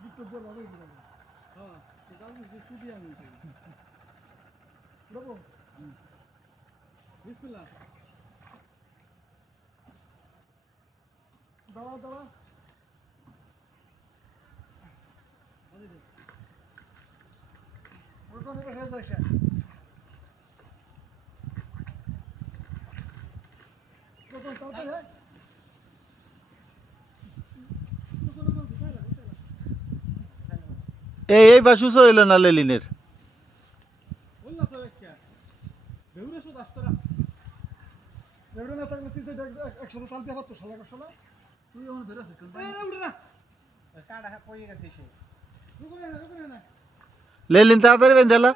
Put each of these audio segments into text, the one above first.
দুটো বল হবে হ্যাঁ এটা যে সুদি আমি দেবো বিসমিল্লাহ দাঁড়া দাঁড়া ওরকম এটা হয়ে যাচ্ছে কত তাড়াতাড়ি হয় এই বাসুস হইল না লেলিনের বললা তো আজকে বেউরে শুধু আসতরা বেউরে না থাকলে তুই একসাথে চালতে পারতো শালা শালা তুই ওখানে ধরে আছিস না উঠে না কাটা পড়ে গেছে সে রুকরে না লেলিন তাড়াতাড়ি বেঁধেলা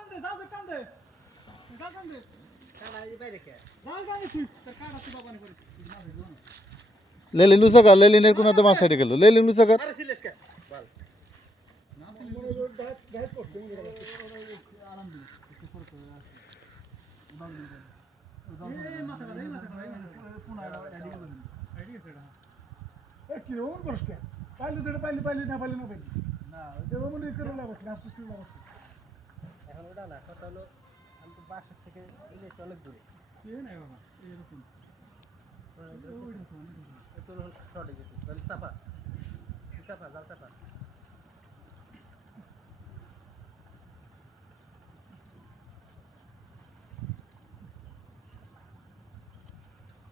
কান্দে কান্দে কাটা এই বাইরে কে যাও জানি তুই কাটা তুই বাবা নে করে না ভেলো না লেলিন উসাকার লেলিনের কোনাতে মাছ হেঁটে গেল লেলিন উসাকার আরে সিলেস কে বল না মনে গায়ে করতে আরাম দিলে একটু করে করে এই মাথা এই মাথা পুনা এদিকে বলেন এদিকে সেটা এ কি রকম করছ কে পাইলে যেটা পাইলে না পাইলে না পাইলে না দেবো মনে করে লাগাস না আফসোস করে লাগাস এখন ওটা না কথা হলো আমি তো বাসা থেকে এই অনেক দূরে কি নাই বাবা এরকম তো শর্ট হয়ে গেছে তাহলে সাফা সাফা জাল সাফা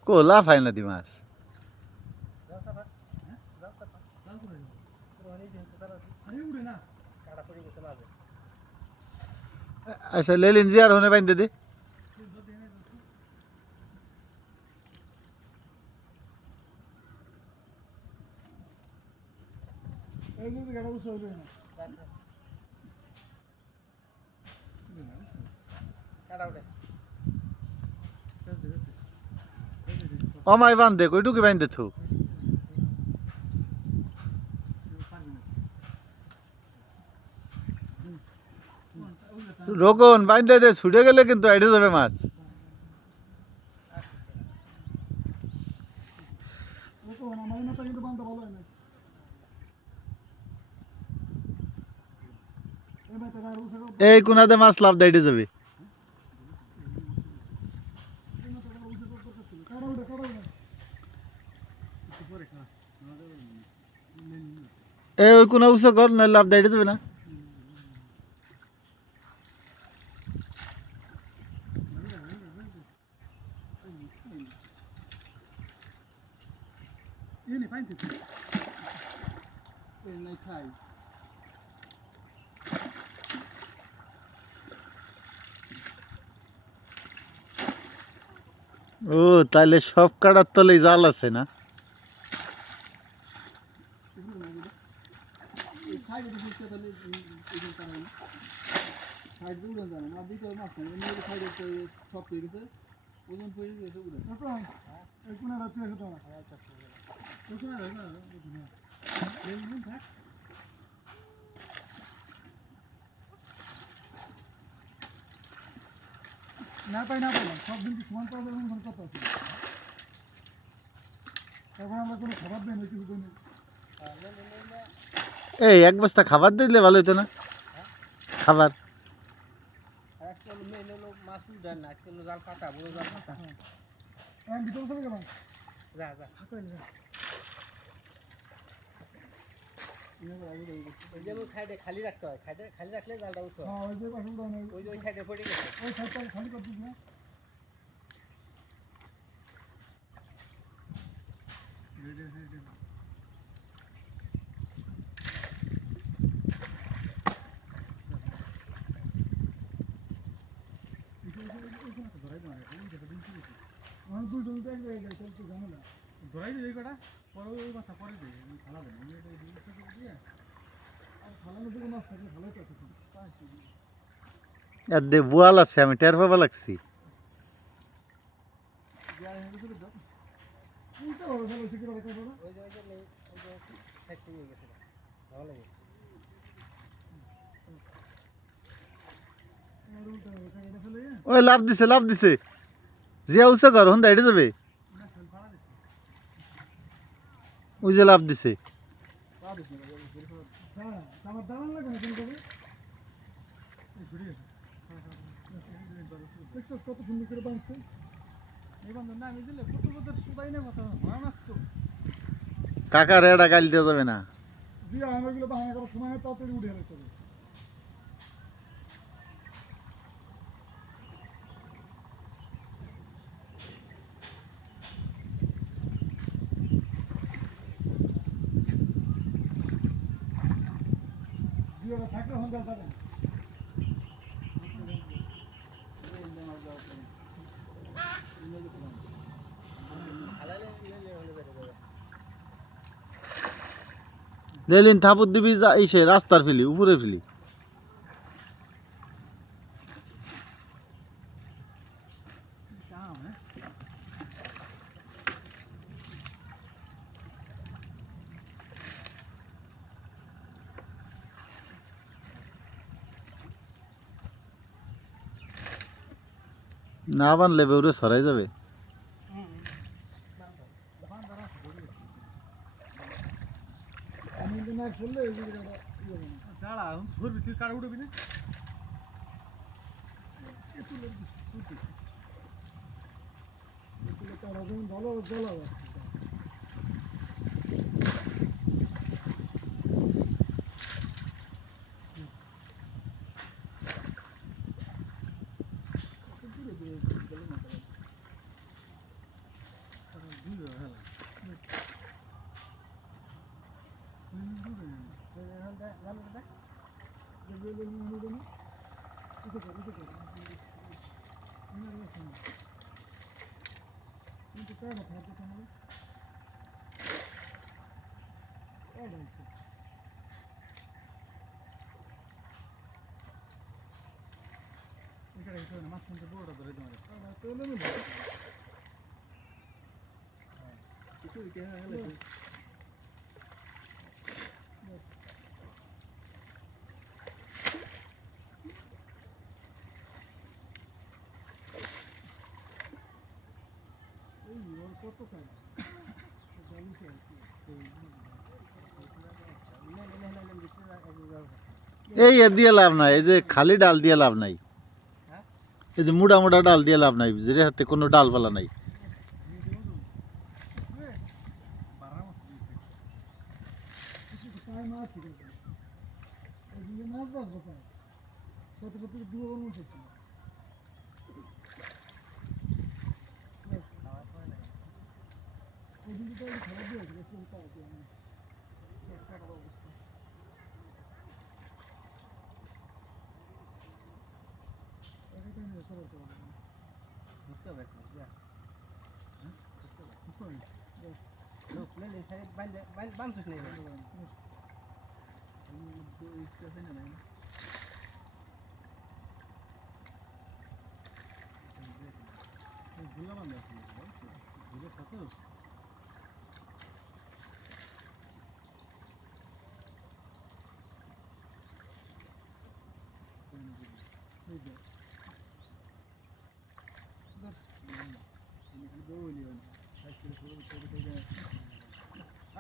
কো লাফ হয় না দি মাছ জাল সাফা হ্যাঁ জাল সাফা জাল করে পুরো দিন তো তারা আমি উড়ে না কাটা পড়ে গেছে মাঝে আচ্ছা লেলিন জিয়ার হনে বাইন্দে দে এই যে গাড়া উসে হইলো না কাটা উঠে অমাই বান্ধে কইটুকি বাইন্দে থু রোকন বাইন্দে দে ছুটে গেলে কিন্তু আইডে যাবে মাছ আমার মাথা কিন্তু বান্ধা ভালো হয় না এই মাথাটা আর উসে এই কোনাতে মাছ লাভ দাইডে যাবে কাটা উঠে একটু পরে খা এই ওই কোনা উসে কর না লাভ দাইডে যাবে না ini pain tu ini thai ও তাহলে সব কাটার তলেই জাল আছে না thai itu kita tadi ini tahu thai dulu kan nabi tu macam ini thai itu shop itu ওজন পড়ে গেছে উড়ে এই কোনা রাতে আছে তো আচ্ছা তো কোনা রাতে না এই নুন থাক না পাই সব দিন কি সমান পাওয়া যাবে মনে কত আছে এখন আমরা কোনো খাবার দেই না কিছু দেই না এই এক বস্তা খাবার দিলে ভালো হতো না খাবার আজকাল মেয়ে লোক মাছ দেন না আজকাল জাল পাতা বড় জাল পাতা হ্যাঁ ভিতরে চলে গেলাম যা হাঁটাই যা ওই যে সাইডে খালি রাখতে হয় খালি রাখলে জালটা উঠো হ্যাঁ ওই যে পাশে উঠানো ওই যে ওই সাইডে পড়ে গেছে ওই সাইডটা খালি করে দিস না ধরাই দিই কটা পরে ওই মাথা পরে দিই ফালাবে আর ফালানোর দিকে মাছ থাকলে ভালোই কথা আর দে বুয়াল আছে আমি টের পাবা লাগছি ওই লাভ দিছে জিয়া উসে কর হন দাইড়ে যাবে ওই যে লাভ দিছে দাঁড়া আমার দাঁড়ান লাগে না তুমি কবে দেখছো কত সুন্দর করে বাঁধছে এই বান্ধব না আমি দিলে কত কত সুদাই না কথা মানাস তো কাকা রেডা গাইল দেওয়া যাবে না। জি আমাগুলো বাহানা করার সময় তাড়াতাড়ি উঠে গেলে চলে বিয়েটা থাকলে হন দেওয়া যাবে না লেলিন থাপুর দিবি ইসে রাস্তার ফেলি উপরে ফেলি। না বানলে বেউরে সরাই যাবে। আমি কিন্তু না শুনলে এই জায়গাটা ইয়ে হবে না দাঁড়া এখন ধরবি তুই কার উঠবি না তারা যেমন ভালো জ্বলা মাঝখানটা বড়টা ধরে তোমার কত টাকা এই এ দিয়ে লাভ নাই, এই যে খালি ডাল দিয়ে লাভ নাই, এই যে মুড়া মুড়া ডাল দিয়ে লাভ নাই, যে হাতে কোনো ডালপালা নাই। মাছ বাঁচবো কত কত দুটো মানুষ আছে ওই দিন তো খারাপ দিয়ে আছে অবস্থা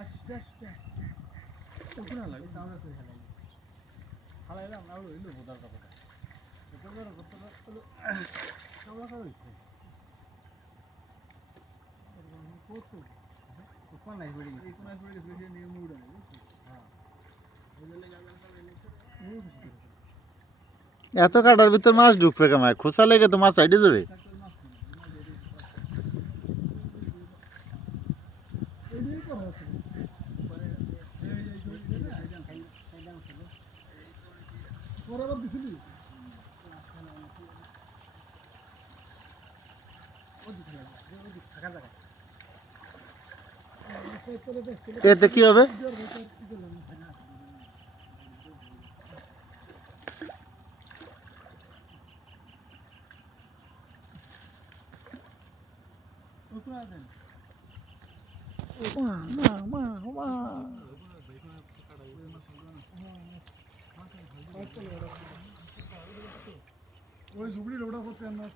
আসতে আসতে ওখানে লাগে আমরা তো হালাইলাম আর হইলো বোদার কথা এত কাটার ভিতর মাছ ঢুকবে কামায়, খোসা লেগে তো মাছ সাইডে যাবে। এতে কি হবে? ওই ঝুবড়ি রোডা করতে আমরা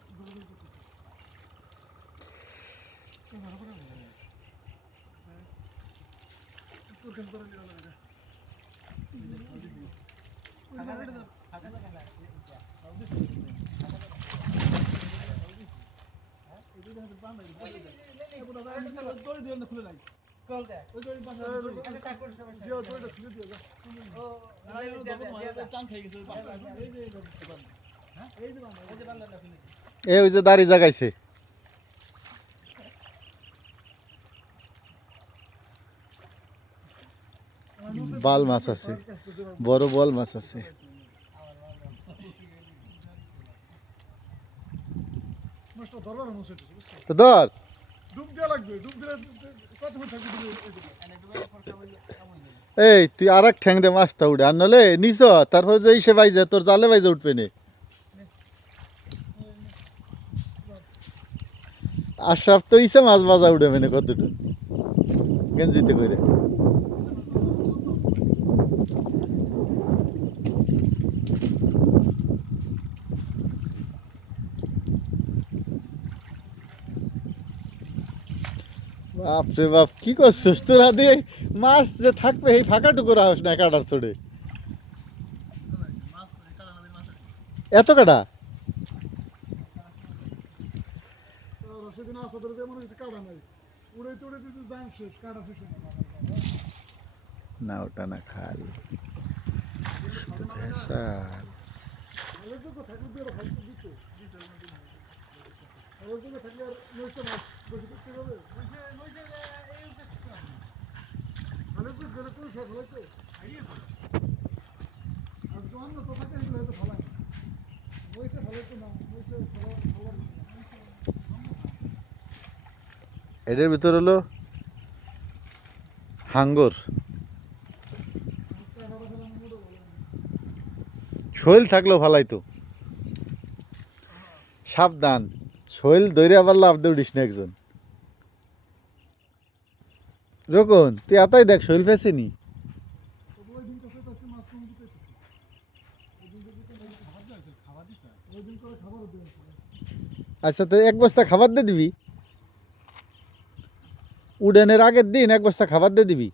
খুলে নাই টান খাই গেছে এ ওই যে দাড়ি জাগাইছে বাল মাছ আছে বড় বল মাছ আছে ধরবার তো ধর ডুব দেওয়া লাগবে ডুব দিলে কতক্ষণ থাকবে এই তুই আর এক ঠ্যাং দে মাছটা উঠে আর নাহলে নিচ তারপর যে ইসে বাইজে তোর জালে বাইজে উঠবে নে আশরাফ তো ইসে মাছ বাজা উঠে মেনে কতটুকু গেঞ্জিতে করে বাপরে বাপ কি করছিস তোরা দিয়ে মাছ যে থাকবে এই ফাঁকা টুকুর আস না কাটার ছড়ে এত কাটা সেদিন আসা ধরে যেমন কিছু কাটা নাই উড়ে তুড়ে তুই যান শেষ কাটা শেষ না ওটা না খাল থাকলে দিয়ে ভালো দিত থাকলে আর নইতে মাছ বসে করতে হবে ভালো তো গেলে তো শেষ হয়েছে আর যখন তো থাকে এগুলো হয়তো ভালো না বইছে ভালো তো না বইছে ভালো এটার ভিতর হলো হাঙ্গর শৈল থাকলেও ভালাই তো সাবধান শৈল দৈরে আবার লাভ দে উঠিস না একজন রকন তুই এতই দেখ শৈল ফেসেনি আচ্ছা তো এক বস্তা খাবার দিয়ে দিবি উড়ানের আগের দিন এক বস্তা খাবার দিয়ে দিবি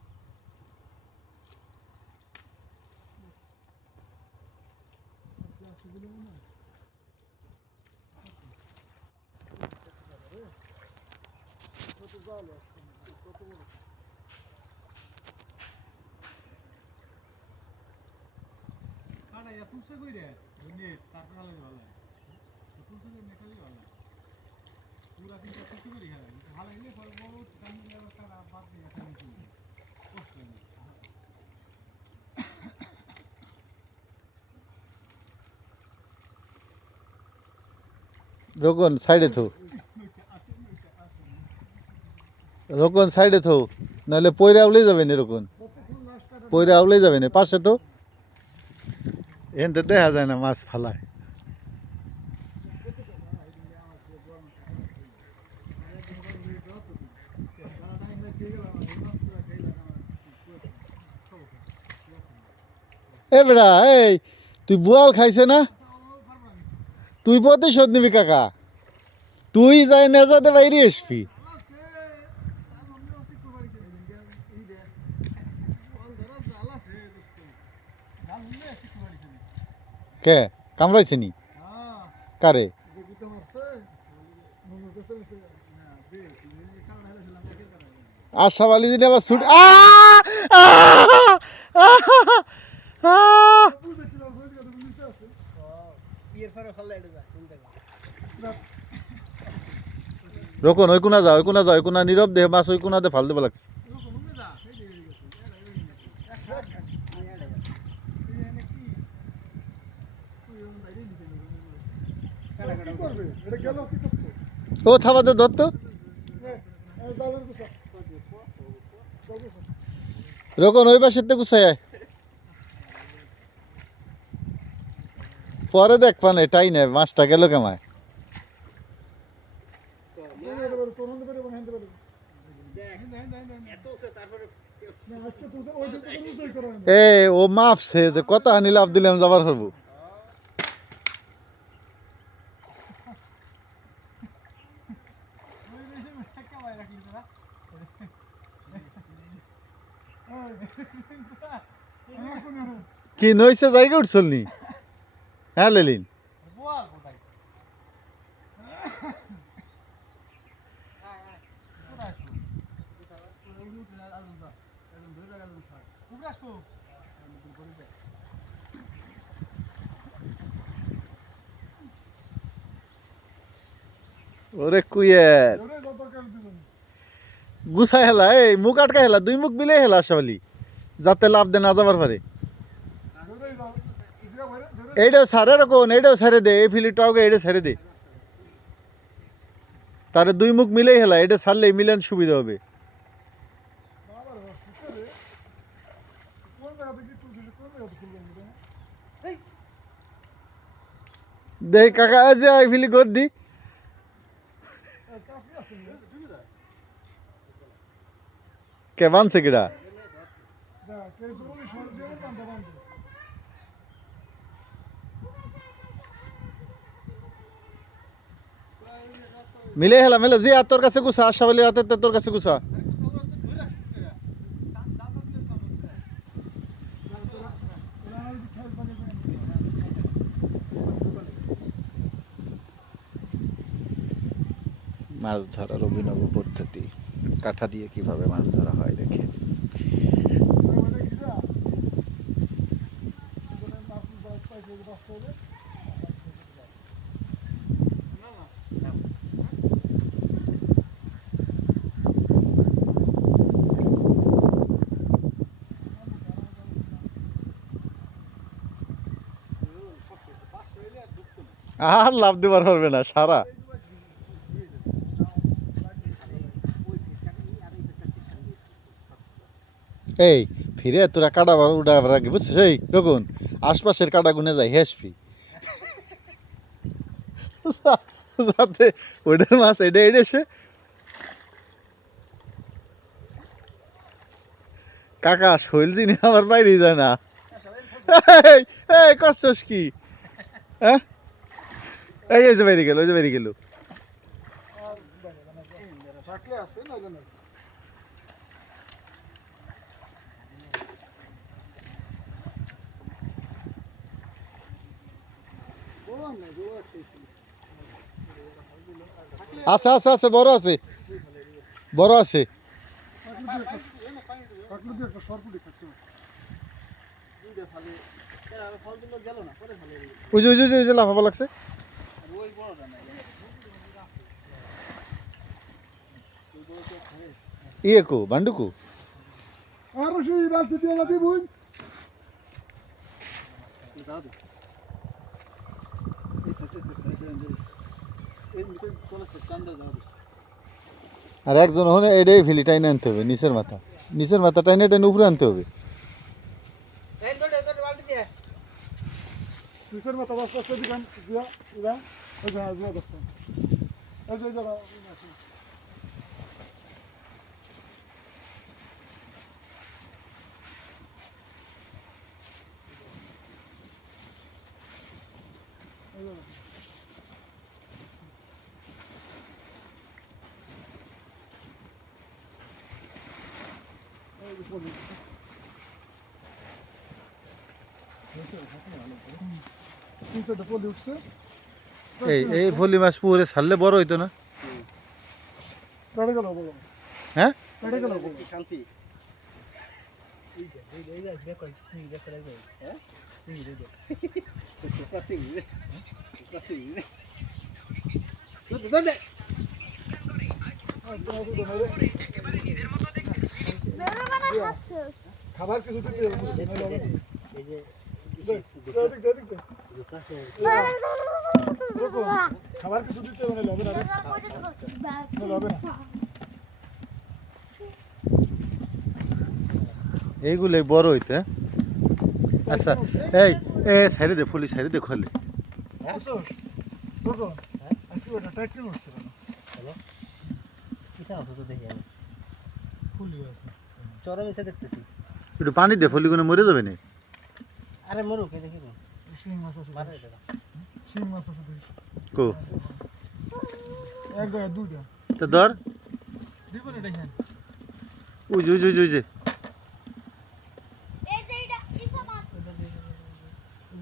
রোকন সাইডে থো রোকন সাইডে থো নাহলে পয়রা উলে যাবে না রোকন পয়রা উলে যাবে না পাশে তো এনতে দেখা যায় না মাছ ফালায় এ বেড়া এই তুই বোয়াল খাইছে না তুই প্রতিশোধ নিবি কাকা তুই যাই না যাতে বাইরে আসবি কে কামড়াইছে নি কারে আশা বালি দিনে আবার ছুট রকন ওই কোনা যা ওই কোনা যা ওই কোনা নীরব দেহ মাছ ওই কোনাতে ফাল দেবো লাগছে ও থাবাতে ধরতো রকন ওই পাশের থেকে গুছায় পরে দেখ পান এটাই নেই মাছটা গেল কেমায় এ ও মাপছে যে কত হানি লাভ দিলাম যাবার হবো কি নইছে জায়গা উঠছল নি হ্যাঁ লেলিন ওরে কুয়ের গুছাই হেলা এই মুখ আটকা হেলা দুই মুখ মিলে হেলা আশাবালি যাতে লাভ দে না যাবার পারে এইটাও সারে রাখুন এইটাও ছেড়ে দে এই ফিলিটাওকে এইটা ছেড়ে দে তারে দুই মুখ মিলেই হেলা এটা ছাড়লেই মিলেন সুবিধা হবে দেখ কাকা আছে আই ফিলি কর দি কে বানছে কিডা মিলে হেলা মেলে যে আর তোর কাছে গুছা আশাবালি রাতে তোর কাছে গুছা মাছ ধরার অভিনব পদ্ধতি কাঠা দিয়ে কিভাবে মাছ ধরা হয় দেখে আর লাভ দিবার পারবে না সারা এই ফিরে তোরা কাটা উঠা রাখি বুঝছিস এই রকুন আশপাশের কাটা গুনে যায় হেসপি যাতে ওইটার মাছ এটা এসে কাকা শৈল জিনি আমার বাইরে যায় না এই কষ্টস কি হ্যাঁ এই যে বাইরে গেল ওই যে বাইরে গেল আছে আছে আছে বড় আছে বড় আছে ওই যে ওই যে ওই যে লাফাবা লাগছে ইয়ে কো বান্ডুকু আর সেই রাতে দিয়ে লাগি বুঝ আর একজন হলে এটাই ফেলি টাইনে আনতে হবে নিচের মাথা টাইনে টাইনে উপরে আনতে হবে নিচের মাথা বাস বাস দিগান দিয়া ইরা ওই যা যা দছ এই যে যা এই ফলি মাছ পুকুরে ছাড়লে বড় হইতো না হ্যাঁ শান্তি খাবার কিছু দিতে খাবার কিছু দিতে হবে না এইগুলো বড় হইতে আচ্ছা এই এ সাইডে দে ফুলি সাইডে দে খলে চরম এসে দেখতেছি একটু পানি দে ফলিগুলো মরে যাবে না আরে মরুক এই দেখি শিং মাছ আছে কো এক জায়গায় দুইটা তো ধর দিব না দেখেন ওই যে এই যে এটা ইসা মাছ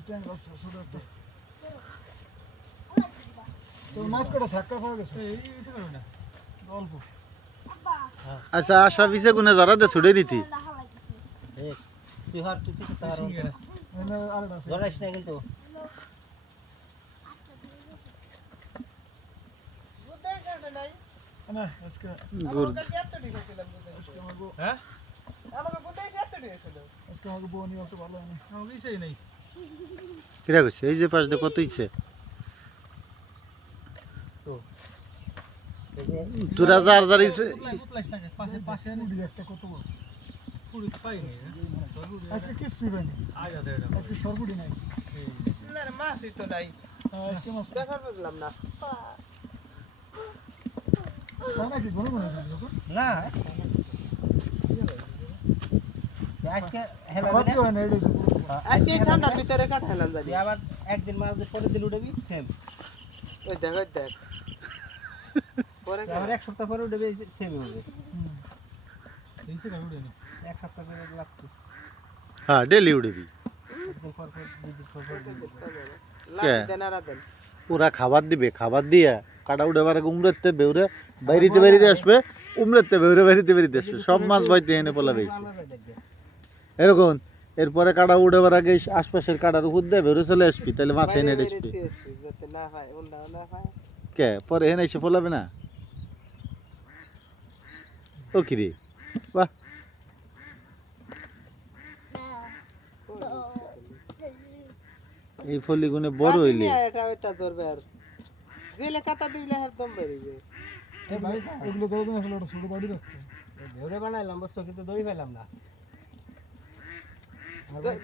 ট্যাঙ্ক আছে ছোট একটা তোর মাছ কটা ছাক্কা পাওয়া গেছে অল্প আচ্ছা আশা পিছে কোনে যারা দে ছুড়ে দিতি দেখ তুই হার তুই কিছু তার এনে আরেকটা আছে ধরাইস না কিন্তু না আজকে গুড় আজকে আমাকে হ্যাঁ আজকে আমাকে বউ নিয়ে অত ভালো হয়নি আমাকে ইচ্ছাই নাই কিরা কইছে এই যে পাশ দিয়ে কত ইচ্ছে তো এই যে তোরা যার যার ইচ্ছে কুতলাইস না পাশে পাশে মুড়ি একটা কত বড় পুরি পাই নাই আজকে কিচ্ছুই পাইনি আজ আছে এটা আজকে সরপুরি নাই মাছই তো নাই আজকে মাছ ব্যাপার বুঝলাম না তাই নাকি ঘন ঘন খাবি ওকে না আজকে হেলা খাবার তো হয় না এটা হচ্ছে পুরো আজকে এই ঠান্ডার ভিতরে কাটাইলাম জানি আবার একদিন মাছ দিয়ে পরের দিন উঠবি সেম ওই দেখ পরে আবার এক সপ্তাহ পরে উঠবি সেম হবে হুম। এই সে গাড়ি উড়ে এক সপ্তাহ পরে লাগছে হ্যাঁ ডেলি উড়বি একদিন পর পর দুই দিন পর পর লাগে দেন আর দেন ওরা খাবার দিবে খাবার দিয়ে কাটা উঠে বার উমরেতে বেউরে বাইরিতে আসবে উমরেতে বেউরে বাইরিতে আসবে সব মাছ বাইতে এনে পলাবে এরকম এরপরে কাটা উঠে বার আগে আশপাশের কাটার উপর দিয়ে বেউরে চলে আসবি তাহলে মাছ এনে আসবি যাতে না হয় উন্ডা না হয় কে পরে এনে এসে পলাবে না ও কিরে বাহ এই ফলিগুনে বড় হইলে এটা ওইটা ধরবে আর দিলে কাটা দিলে আর দম বেরিয়ে যায় এগুলো ধরে দিন আসলে ওটা ছোট বাড়ি রাখতে ধরে বানাইলাম বস কিন্তু দড়ি পেলাম না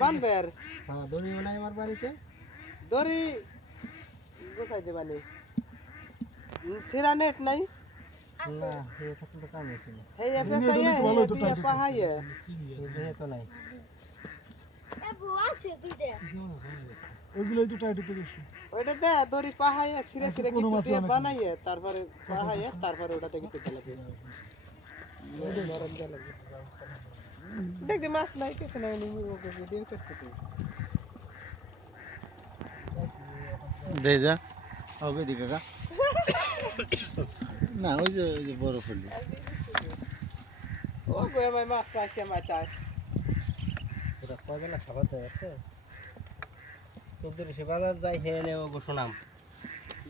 বানবে আর হ্যাঁ দড়ি বানাই আমার বাড়িতে দড়ি গোছাই দেবানি সিরা নেট নাই না এই থাকলে তো কাম হয়েছিল এই এফএসআই ভালো তো এই পাহাইয়ে এই দেহে তো নাই ওইগুলোই তো টাইট হতে গেছে ওইটা দে দড়ি পাহাইয়ে ছিঁড়ে ছিঁড়ে কোনো কিছু মাছ দিয়ে অনেক বানাইয়ে তারপরে পাহাইয়ে তারপরে ওটা থেকে পেতে লাগবে নরম দেওয়া লাগবে দেখতে মাছ নাই কিছু নাই ওকে ভিডিও করতেছি দে যা ওকে দিকে কা না ওই যে বড় ফলি ও গোয়া মাছ মাছ পাইছে মাছ এটা কয় বেলা খাবার দেয় আছে চৌধুরী সে বাজার যাই হে নেব গো শোনাম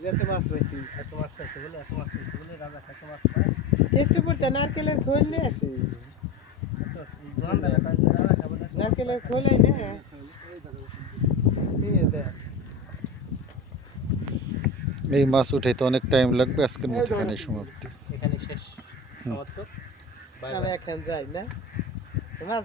যেতে মাছ পাইছি এত মাছ পাইছে বলে এত মাছ পাইছে বলে রাজা এত মাছ পায় কেষ্ট পড়তে নারকেলের খোল নিয়ে আসি দোকান দেয় রাজা খাবার দেয় নারকেলের খোলাই না নিয়ে দে এই মাছ উঠাইতে অনেক টাইম লাগবে আজকের মতো এখানে সমাপ্তি এখানে শেষ আমার তো বাই আমি এখন যাই না মাছ